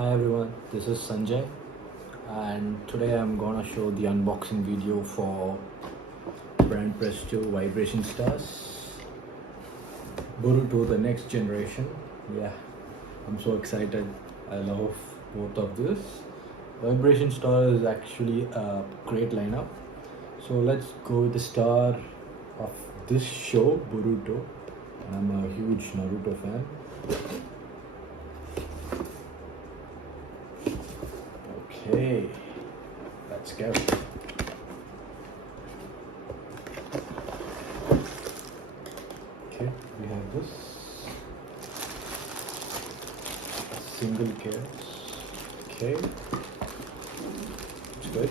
Hi everyone, this is Sanjay, and today I'm gonna show the unboxing video for Banpresto Vibration Stars Boruto the next generation. Yeah, I'm so excited. I love both of this. Vibration Star is actually a great lineup. So let's go with the star of this show, Boruto. I'm a huge Naruto fan. Okay, let's go. Okay, we have this a single case. Okay, it's good.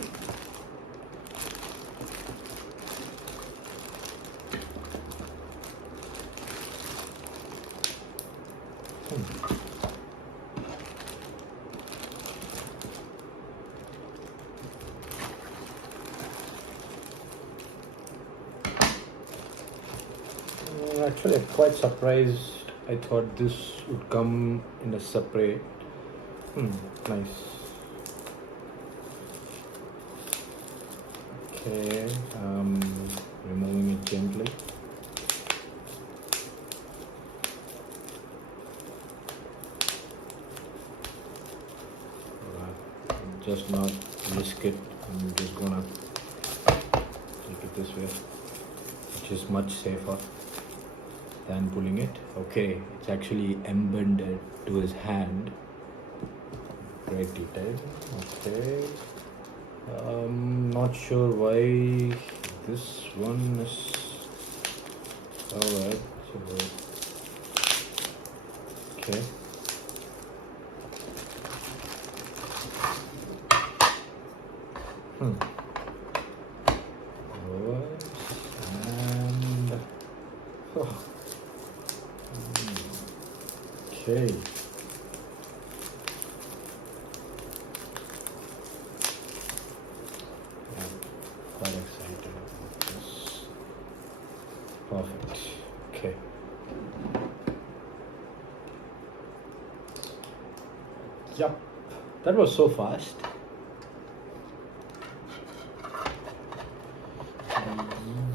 Actually, I'm quite surprised. I thought this would come in a separate. Nice. Okay, removing it gently. Just not risk it. I'm just gonna take it this way, which is much safer than pulling it. Okay, it's actually embedded to his hand. Great detail. Okay. Not sure why this one is alright. Okay. Alright. And okay. Quite excited about this. Perfect. Okay. Yup. That was so fast.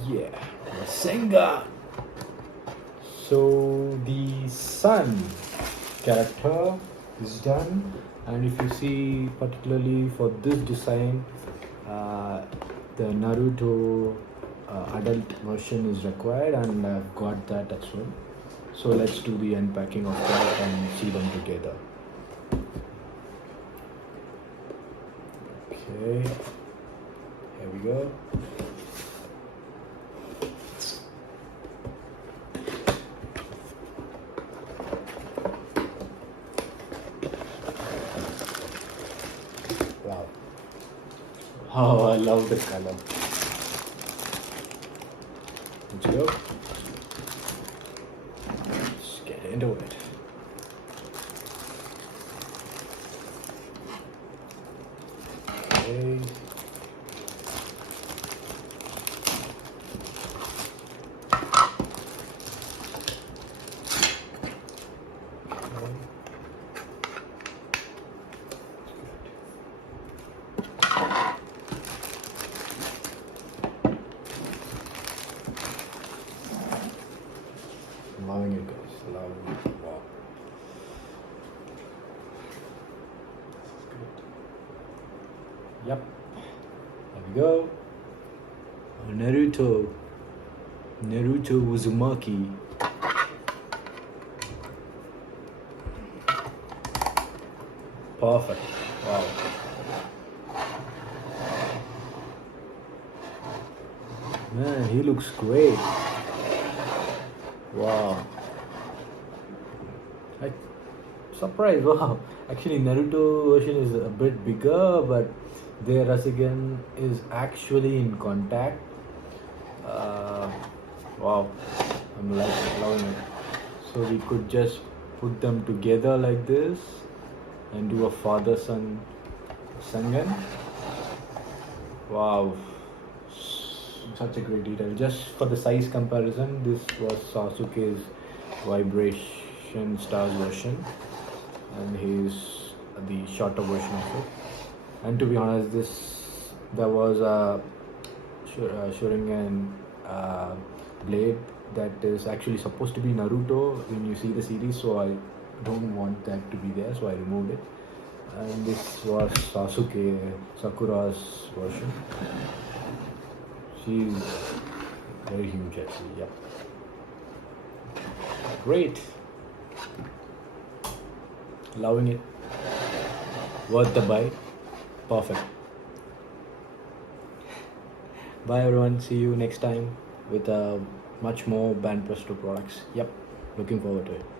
Yeah. Rasengan. So the sun character is done, and if you see particularly for this design, the Naruto adult version is required, and I've got that as well. So let's do the unpacking of that and see them together. Okay, here we go. Wow. Oh, I love the color. Let's go. Let's get into it. Okay. Allowing it, guys. Allowing it. Wow. Good. Yep. There we go. Naruto. Naruto Uzumaki. Perfect. Wow. Man, he looks great. Wow. I surprised. Wow. Actually, Naruto version is a bit bigger, but their Rasengan is actually in contact. Wow. I'm like loving it. So we could just put them together like this and do a father-son Rasengan. Wow. Such a great detail. Just for the size comparison, this was Sasuke's Vibration Stars version, and he's the shorter version of it. And to be honest, there was a Sharingan blade that is actually supposed to be Naruto when you see the series, so I don't want that to be there, so I removed it. And this was Sakura's version. She's very huge actually, yep. Great. Loving it. Worth the buy. Perfect. Bye everyone. See you next time with much more Banpresto products. Yep. Looking forward to it.